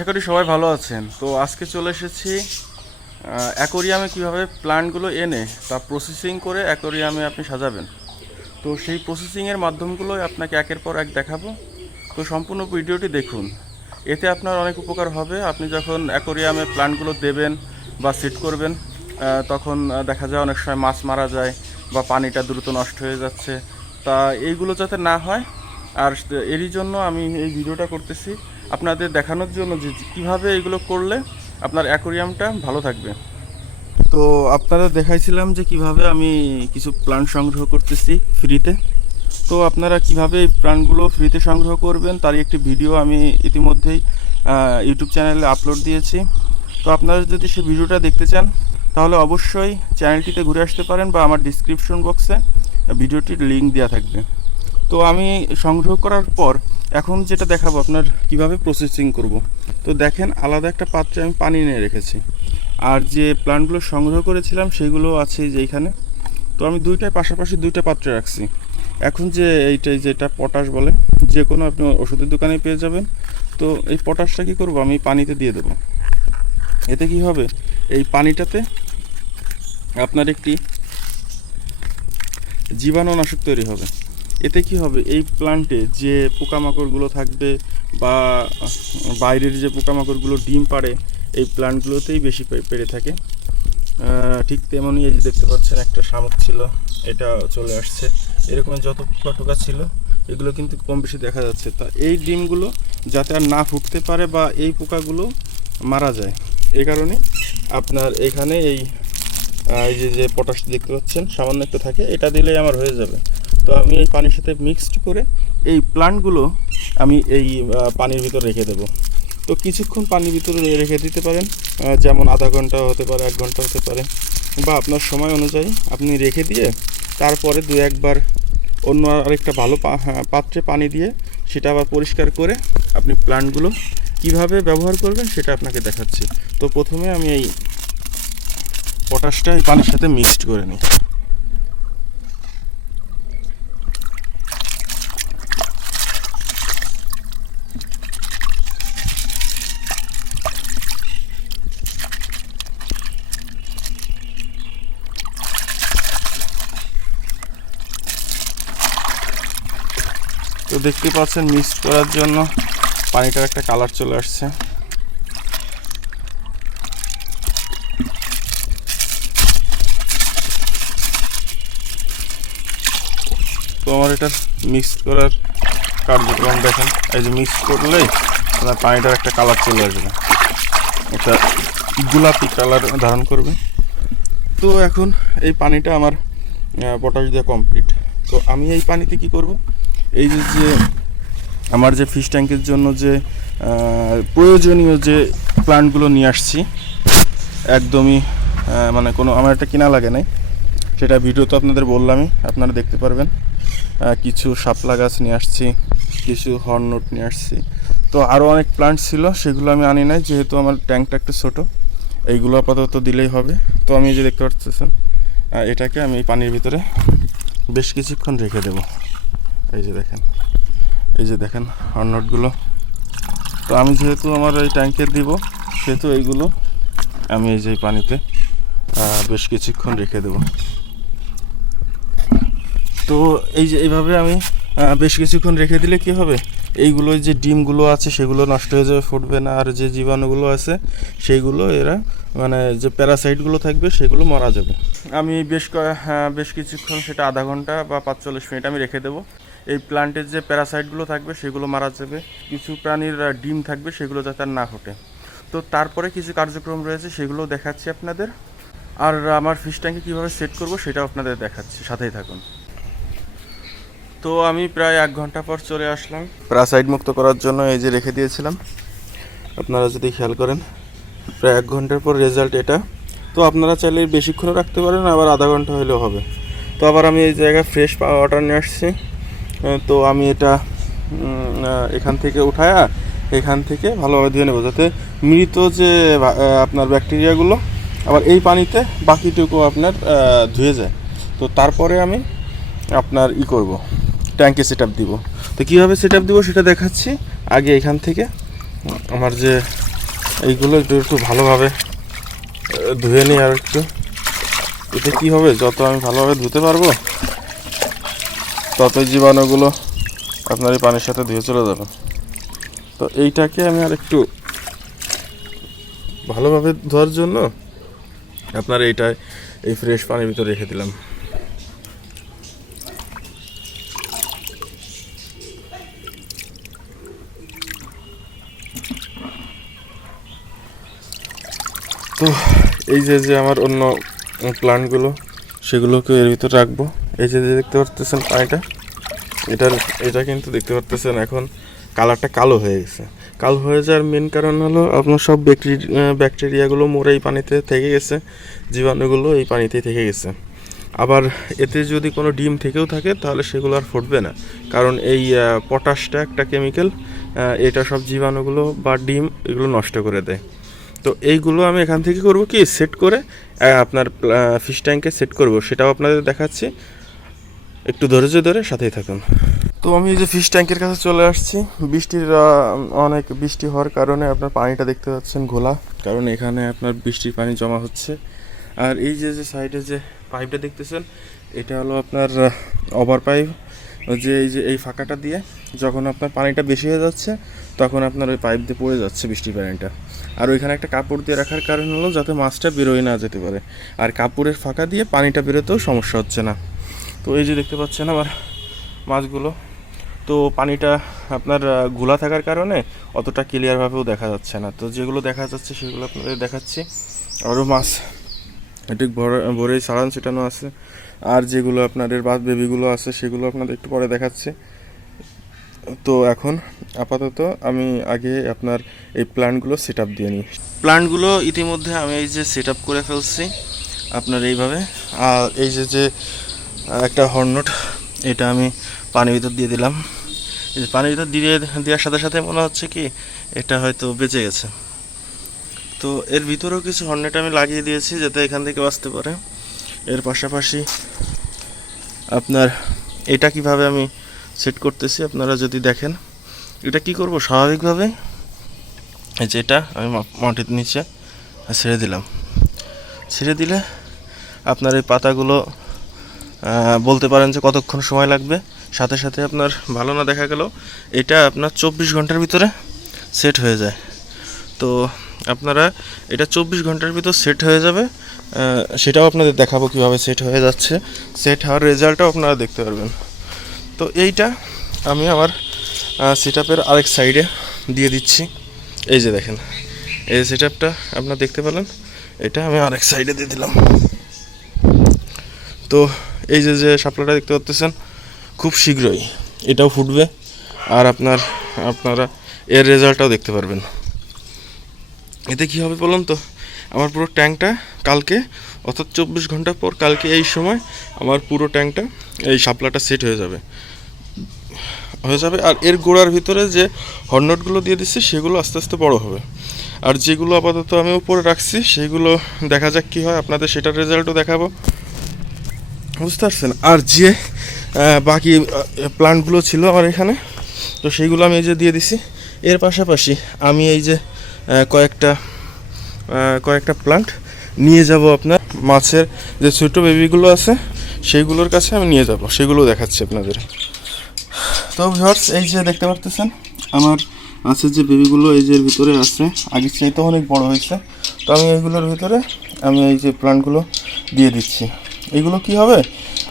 আশা করি সবাই ভালো আছেন। তো আজকে চলে এসেছি অ্যাকোরিয়ামে কীভাবে প্লান্টগুলো এনে তা প্রসেসিং করে অ্যাকোরিয়ামে আপনি সাজাবেন। তো সেই প্রসেসিংয়ের মাধ্যমগুলোই আপনাকে একের পর এক দেখাবো। তো সম্পূর্ণ ভিডিওটি দেখুন। এতে আপনার অনেক উপকার হবে। আপনি যখন অ্যাকোরিয়ামে প্লান্টগুলো দেবেন বা সেট করবেন তখন দেখা যায় অনেক সময় মাছ মারা যায় বা পানিটা দ্রুত নষ্ট হয়ে যাচ্ছে। তা এইগুলো যাতে না হয়, আর এরই জন্য আমি এই ভিডিওটা করতেছি। আপনাদের দেখানোর জন্য যে কীভাবে এগুলো করলে আপনার অ্যাকোরিয়ামটা ভালো থাকবে। তো আপনারা দেখাইছিলাম যে কীভাবে আমি কিছু প্লান্ট সংগ্রহ করতেছি ফ্রিতে তো আপনারা কীভাবে এই প্লান্টগুলো ফ্রিতে সংগ্রহ করবেন তারই একটি ভিডিও আমি ইতিমধ্যেই ইউটিউব চ্যানেলে আপলোড দিয়েছি। তো আপনারা যদি সেই ভিডিওটা দেখতে চান, তাহলে অবশ্যই চ্যানেলটিতে ঘুরে আসতে পারেন বা আমার ডিসক্রিপশন বক্সে ভিডিওটির লিঙ্ক দেওয়া থাকবে। তো আমি সংগ্রহ করার পর এখন যেটা দেখাবো, আপনার কীভাবে প্রসেসিং করব। তো দেখেন, আলাদা একটা পাত্রে আমি পানি নিয়ে রেখেছি। আর যে প্লান্টগুলো সংগ্রহ করেছিলাম, সেগুলো আছে যেখানে তো আমি দুইটাই পাশাপাশি দুইটা পাত্রে রাখছি। এখন যে এইটাই যেটা পটাশ বলে, যে কোনো আপনি ওষুধের দোকানে পেয়ে যাবেন। তো এই পটাশটা কী করব, আমি পানিতে দিয়ে দেবো। এতে কি হবে? এই পানিটাতে আপনার একটি জীবাণুনাশক তৈরি হবে। এতে কি হবে? এই প্লান্টে যে পোকামাকড়গুলো থাকবে বা, বাইরের যে পোকামাকড়গুলো ডিম পাড়ে, এই প্লান্টগুলোতেই বেশি পে- পেড়ে থাকে। ঠিক তেমনই এই যে দেখতে পাচ্ছেন একটা শামুক ছিল, এটা চলে আসছে। এরকম যত পোকা টোকা ছিল, এগুলো কিন্তু কম বেশি দেখা যাচ্ছে। তা এই ডিমগুলো যাতে আর না ফুটতে পারে বা এই পোকাগুলো মারা যায় এই কারণে আপনার এখানে এই এই যে যে পটাশ দেখতে পাচ্ছেন, সামান্য একটু থাকে, এটা দিলেই আমার হয়ে যাবে। তো আমি এই পানির সাথে মিক্সড করে এই প্লান্টগুলো আমি এই পানির ভিতর রেখে দেবো। তো কিছুক্ষণ পানির ভিতরে রেখে দিতে পারেন। যেমন আধা ঘণ্টা হতে পারে এক ঘণ্টা হতে পারে বা আপনার সময় অনুযায়ী আপনি রেখে দিয়ে তারপরে দু একবার অন্য আরেকটা ভালো হ্যাঁ, পাত্রে পানি দিয়ে সেটা আবার পরিষ্কার করে আপনি প্লান্টগুলো কীভাবে ব্যবহার করবেন সেটা আপনাকে দেখাচ্ছি। তো প্রথমে আমি এই পটাশটা এই পানির সাথে মিক্সড করে নিই তো দেখতে পাচ্ছেন মিক্স করার জন্য পানিটার একটা কালার চলে আসছে। তো আমার এটা মিক্স করার কার্যক্রম দেখেন, এই যে মিক্স করলেই আপনার পানিটার একটা কালার চলে আসবে। এটা গোলাপি কালার ধারণ করবে। তো এখন এই পানিটা আমার পটাশ দিয়ে কমপ্লিট তো আমি এই পানিতে কি করব? এই যে যে আমার যে ফিশ ট্যাঙ্কের জন্য যে প্রয়োজনীয় যে প্লান্টগুলো নিয়ে আসছি, একদমই মানে কোনো, আমার একটা কিনা লাগে নাই। সেটা ভিডিও তো আপনাদের বললামই, আপনারা দেখতে পারবেন। কিছু শাপলা গাছ নিয়ে আসছি, কিছু হর্নট নিয়ে আসছি। তো আরও অনেক প্লান্ট ছিল, সেগুলো আমি আনি নাই, যেহেতু আমার ট্যাঙ্কটা একটু ছোটো। এইগুলো আপাতত দিলেই হবে। তো আমি যে দেখতে পাচ্ছেন এটাকে আমি পানির ভিতরে বেশ কিছুক্ষণ রেখে দেবো। এই যে দেখেন এই যে দেখেন হর্নটগুলো তো আমি যেহেতু আমার এই ট্যাঙ্কে দিব সেহেতু এইগুলো আমি এই যে পানিতে বেশ কিছুক্ষণ রেখে দেবো। তো এই যে এইভাবে আমি বেশ কিছুক্ষণ রেখে দিলে কি হবে? এইগুলো যে ডিমগুলো আছে সেগুলো নষ্ট হয়ে যাবে ফুটবে না। আর যে জীবাণুগুলো আছে সেইগুলো এরা মানে যে প্যারাসাইটগুলো থাকবে সেগুলো মারা যাবে। আমি বেশ হ্যাঁ, বেশ কিছুক্ষণ সেটা আধা ঘণ্টা বা পাঁচচল্লিশ মিনিট আমি রেখে দেবো। এই প্লান্টের যে প্যারাসাইটগুলো থাকবে, সেগুলো মারা যাবে। কিছু প্রাণীর ডিম থাকবে, সেগুলো যাতে আর না ফোটে। তো তারপরে কিছু কার্যক্রম রয়েছে সেগুলো দেখাচ্ছি আপনাদের। আর আমার ফিশ ট্যাঙ্কে কীভাবে সেট করব, সেটাও আপনাদের দেখাচ্ছি। সাথেই থাকুন। তো আমি প্রায় এক ঘণ্টা পর চলে আসলাম। প্যারাসাইট মুক্ত করার জন্য এই যে রেখে দিয়েছিলাম। আপনারা যদি খেয়াল করেন, প্রায় এক ঘণ্টার পর রেজাল্ট এটা। তো আপনারা চাইলে বেশিক্ষণও রাখতে পারেন, আবার আধা ঘণ্টা হলেও হবে। তো আবার আমি এই জায়গায় ফ্রেশ ওয়াটার নিয়ে আসছি। তো আমি এটা এখান থেকে উঠায়া এখান থেকে ভালোভাবে ধুয়ে নেব, যাতে মৃত যে আপনার ব্যাকটেরিয়াগুলো, আবার এই পানিতে বাকিটুকু আপনার ধুয়ে যায়। তো তারপরে আমি আপনার ই করব, ট্যাঙ্কে সেট আপ দিব। তো কীভাবে সেট আপ দিব সেটা দেখাচ্ছি। আগে এখান থেকে আমার যে এইগুলো একটু একটু ভালোভাবে ধুয়ে নিই আর একটু। এতে কী হবে? যত আমি ভালোভাবে ধুতে পারব ততই জীবাণুগুলো আপনার এই পানির সাথে ধুয়ে চলে যাবে। তো এইটাকে আমি আর একটু ভালোভাবে ধোয়ার জন্য আপনার এইটায় এই ফ্রেশ পানির ভিতরে রেখে দিলাম। তো এই যে যে আমার অন্য প্লান্টগুলো সেগুলোকে এর ভিতরে রাখব। এই যে দেখতে পারতেছেন পানিটা এটার এটা কিন্তু দেখতে পারতেছেন এখন কালারটা কালো হয়ে গেছে। কালো হয়ে যাওয়ার মেন কারণ হলো আপনার সব ব্যাকটেরিয়া ব্যাকটেরিয়াগুলো মরে এই পানিতে থেকে গেছে, জীবাণুগুলো এই পানিতেই থেকে গেছে। আবার এতে যদি কোনো ডিম থেকেও থাকে তাহলে সেগুলো আর ফুটবে না। কারণ এই পটাশটা একটা কেমিক্যাল এটা সব জীবাণুগুলো বা ডিম এগুলো নষ্ট করে দেয়। তো এইগুলো আমি এখান থেকে করব কি সেট করে আপনার ফিশ ট্যাঙ্কে সেট করব। সেটাও আপনাদের দেখাচ্ছি। একটু ধৈর্য ধরে সাথেই থাকুন। তো আমি এই যে ফিশ ট্যাঙ্কের কাছে চলে আসছি। বৃষ্টির অনেক বৃষ্টি হওয়ার কারণে আপনার পানিটা দেখতে পাচ্ছেন ঘোলা। কারণ এখানে আপনার বৃষ্টির পানি জমা হচ্ছে। আর এই যে যে সাইডে যে পাইপটা দেখতেছেন, এটা হলো আপনার ওভার পাইপ যে, এই যে, এই ফাঁকাটা দিয়ে যখন আপনার পানিটা বেশি হয়ে যাচ্ছে, তখন আপনার ওই পাইপ দিয়ে পড়ে যাচ্ছে বৃষ্টির পানিটা। আর ওইখানে একটা কাপড় দিয়ে রাখার কারণ হলো যাতে মাছটা বেরোয় না যেতে পারে। আর কাপড়ের ফাঁকা দিয়ে পানিটা বেরোতেও সমস্যা হচ্ছে না। তো এই যে দেখতে পাচ্ছেন আমার মাছগুলো, তো পানিটা আপনার ঘোলা থাকার কারণে অতটা ক্লিয়ারভাবেও দেখা যাচ্ছে না। তো যেগুলো দেখা যাচ্ছে সেগুলো আপনাদের দেখাচ্ছি। আরও মাছ একটু ভরে সারান ছিটানো আছে। আর যেগুলো আপনাদের বাদ বেবিগুলো আছে সেগুলো আপনাদের একটু পরে দেখাচ্ছি। তো এখন আপাতত আমি আগে আপনার এই প্ল্যান্টগুলো সেট আপ দিয়ে নিই। প্ল্যান্টগুলো ইতিমধ্যে আমি এই যে সেট আপ করে ফেলছি আপনার এইভাবে। আর এই যে যে একটা হর্নট এটা আমি পানির ভিতর দিয়ে দিলাম। পানির ভিতর দিয়ে দেওয়ার সাথে সাথে মনে হচ্ছে কি, এটা হয়তো বেঁচে গেছে। তো এর ভিতরেও কিছু হর্নেট আমি লাগিয়ে দিয়েছি যাতে এখান থেকে বাঁচতে পারে। এর পাশাপাশি আপনার এটা কীভাবে আমি সেট করতেছি আপনারা যদি দেখেন, এটা কি করব স্বাভাবিকভাবে? যে এটা আমি মাটির নিচে ছেড়ে দিলাম। ছেড়ে দিলে আপনার এই পাতাগুলো বলতে পারেন যে কতক্ষণ সময় লাগবে? সাথে সাথে আপনার ভালো না দেখা গেল এটা আপনার চব্বিশ ঘণ্টার ভিতরে সেট হয়ে যায়। তো আপনারা এটা চব্বিশ ঘণ্টার ভিতর সেট হয়ে যাবে। সেটাও আপনাদের দেখাবো কীভাবে সেট হয়ে যাচ্ছে। সেট হওয়ার রেজাল্টটাও আপনারা দেখতে পারবেন। তো এইটা আমি আমার সেট আরেক সাইডে দিয়ে দিচ্ছি। এই যে দেখেন, এই সেট আপনারা দেখতে পেলেন। এটা আমি আরেক সাইডে দিয়ে দিলাম। তো এই যে যে শাপলাটা দেখতে পাচ্ছেন খুব শীঘ্রই এটাও ফুটবে আর আপনার, আপনারা এর রেজাল্টটাও দেখতে পারবেন। এতে কী হবে বলুন তো? আমার পুরো ট্যাঙ্কটা কালকে, অর্থাৎ চব্বিশ ঘণ্টা পর কালকে এই সময় আমার পুরো ট্যাঙ্কটা, এই শাপলাটা সেট হয়ে যাবে। হয়ে যাবে আর এর গোড়ার ভিতরে যে হর্নটগুলো দিয়ে দিচ্ছি, সেগুলো আস্তে আস্তে বড় হবে। আর যেগুলো আপাতত আমি উপরে রাখছি, সেগুলো দেখা যাক কী হয়, আপনাদের সেটার রেজাল্টও দেখাবো। বুঝতে পারছেন আর যে বাকি প্লান্টগুলো ছিল আমার এখানে। তো সেইগুলো আমি এই যে দিয়ে দিছি। এর পাশাপাশি আমি এই যে কয়েকটা কয়েকটা প্লান্ট নিয়ে যাব আপনার। মাছের যে ছোটো বেবিগুলো আছে, সেইগুলোর কাছে আমি নিয়ে যাব। সেগুলো দেখাচ্ছি আপনাদের। তো ভিউয়ার্স এই যে দেখতে পারতেছেন, আমার মাছের যে বেবিগুলো এই যে ভিতরে আছে, আগের চাইতে অনেক বড় হয়েছে। তো আমি এইগুলোর ভিতরে আমি এই যে প্লান্টগুলো দিয়ে দিচ্ছি। এইগুলো কি হবে?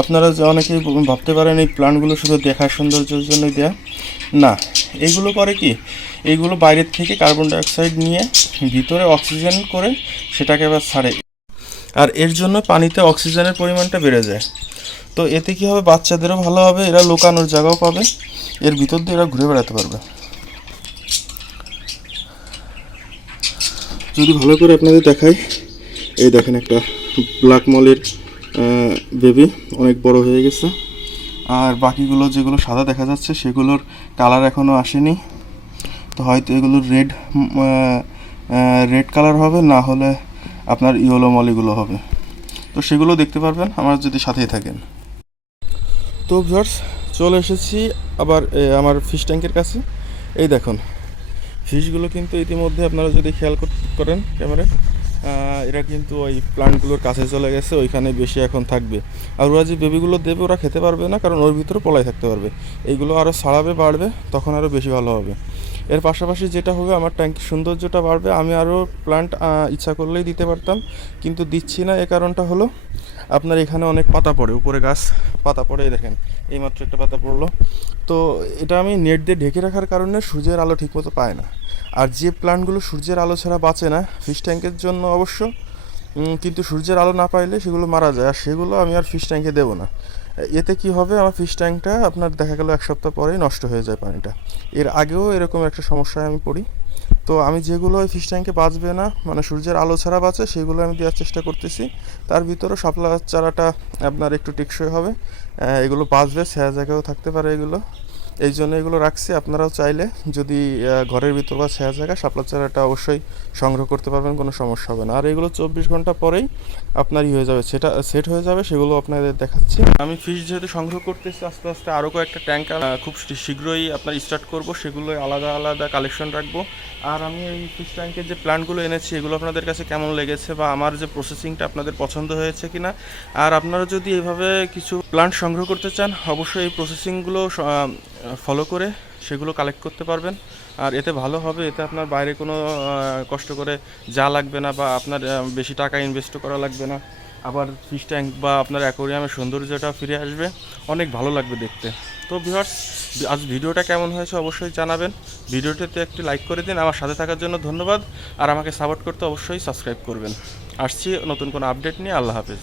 আপনারা যে অনেকেই ভাবতে পারেন এই প্লান্টগুলো শুধু দেখার সৌন্দর্যের জন্য দেয়া। না এইগুলো করে কি? এইগুলো বাইরের থেকে কার্বন ডাইঅক্সাইড নিয়ে ভিতরে অক্সিজেন করে সেটাকে আবার ছাড়ে। আর এর জন্য পানিতে অক্সিজেনের পরিমাণটা বেড়ে যায়। তো এতে কি হবে? বাচ্চাদেরও ভালো হবে, এরা লুকানোর জায়গাও পাবে। এর ভিতর দিয়ে এরা ঘুরে বেড়াতে পারবে। যদি ভালো করে আপনাদের দেখাই, এই দেখেন একটা ব্ল্যাক মলের বেবি অনেক বড় হয়ে গেছে। আর বাকিগুলো যেগুলো সাদা দেখা যাচ্ছে, সেগুলোর কালার এখনও আসেনি। তো হয়তো এগুলো রেড রেড কালার হবে, না হলে আপনার ইয়েলো মলিগুলো হবে। তো সেগুলো দেখতে পারবেন, আমার যদি সাথেই থাকেন। তো ভিউয়ার্স চলে এসেছি আবার আমার ফিশ ট্যাঙ্কের কাছে। এই দেখুন ফিশগুলো কিন্তু ইতিমধ্যে আপনারা যদি খেয়াল কর- করেন ক্যামেরায় এরা কিন্তু ওই প্লান্টগুলোর কাছে চলে গেছে, ওইখানে বেশি এখন থাকবে। আর ওরা যে বেবিগুলো দেবে, ওরা খেতে পারবে না, কারণ ওর ভিতরে পলাই থাকতে পারবে। এইগুলো আরও ছাড়াবে, বাড়বে, তখন আরও বেশি ভালো হবে। এর পাশাপাশি যেটা হবে, আমার ট্যাঙ্কির সৌন্দর্যটা বাড়বে। আমি আরও প্লান্ট ইচ্ছা করলেই দিতে পারতাম। কিন্তু দিচ্ছি না, এ কারণটা হলো আপনার এখানে অনেক পাতা পড়ে, উপরে গাছ পাতা পড়ে দেখেন, এইমাত্র একটা পাতা পড়ল। তো এটা আমি নেট দিয়ে ঢেকে রাখার কারণে সূর্যের আলো ঠিকমতো পায় না। আর যে প্লান্টগুলো সূর্যের আলো ছাড়া বাঁচে না ফিশ ট্যাঙ্কের জন্য অবশ্য কিন্তু সূর্যের আলো না পাইলে সেগুলো মারা যায়। আর সেগুলো আমি আর ফিশ ট্যাঙ্কে দেবো না। এতে কি হবে? আমার ফিশ ট্যাঙ্কটা আপনার দেখা গেল এক সপ্তাহ পরেই নষ্ট হয়ে যায় পানিটা। এর আগেও এরকম একটা সমস্যায় আমি পড়ি। তো আমি যেগুলো ওই ফিশ ট্যাঙ্কে বাঁচবে না মানে সূর্যের আলো ছাড়া বাঁচে, সেগুলো আমি দেওয়ার চেষ্টা করতেছি। তার ভিতরেও শাপলা চারাটা আপনার একটু টেকসই হবে। এগুলো বাঁচবে ছায়া জায়গায়ও থাকতে পারে এগুলো। এই জন্য এগুলো রাখছি। আপনারাও চাইলে যদি ঘরের ভিতর বা ছায়া জায়গা, শাপলা চারাটা অবশ্যই সংগ্রহ করতে পারবেন, কোনো সমস্যা হবে না। আর এগুলো চব্বিশ ঘণ্টা পরেই আপনার ই হয়ে যাবে। সেটা, সেট হয়ে যাবে, সেগুলো আপনাদের দেখাচ্ছি। আমি ফিশ যেহেতু সংগ্রহ করতেছি, আস্তে আস্তে আরও কয়েকটা ট্যাঙ্ক খুব শীঘ্রই আপনার স্টার্ট করব। সেগুলো আলাদা আলাদা কালেকশন রাখব। আর আমি এই ফিশ ট্যাঙ্কের যে প্ল্যান্টগুলো এনেছি, এগুলো আপনাদের কাছে কেমন লেগেছে বা আমার যে প্রসেসিংটা আপনাদের পছন্দ হয়েছে কিনা? আর আপনারা যদি এভাবে কিছু প্ল্যান্ট সংগ্রহ করতে চান, অবশ্যই এই প্রসেসিংগুলো ফলো করে সেগুলো কালেক্ট করতে পারবেন। আর এতে ভালো হবে, এতে আপনার বাইরে কোনো কষ্ট করে যা লাগবে না বা আপনার বেশি টাকা ইনভেস্ট করা লাগবে না। আবার ফিশ ট্যাঙ্ক বা আপনার অ্যাকোরিয়ামের সৌন্দর্যটা ফিরে আসবে, অনেক ভালো লাগবে দেখতে। তো ভিউয়ার্স আজ ভিডিওটা কেমন হয়েছে অবশ্যই জানাবেন। ভিডিওটিতে একটি লাইক করে দিন, আমার সাথে থাকার জন্য ধন্যবাদ। আর আমাকে সাপোর্ট করতে অবশ্যই সাবস্ক্রাইব করবেন। আসছি নতুন কোনো আপডেট নিয়ে, আল্লাহ হাফেজ।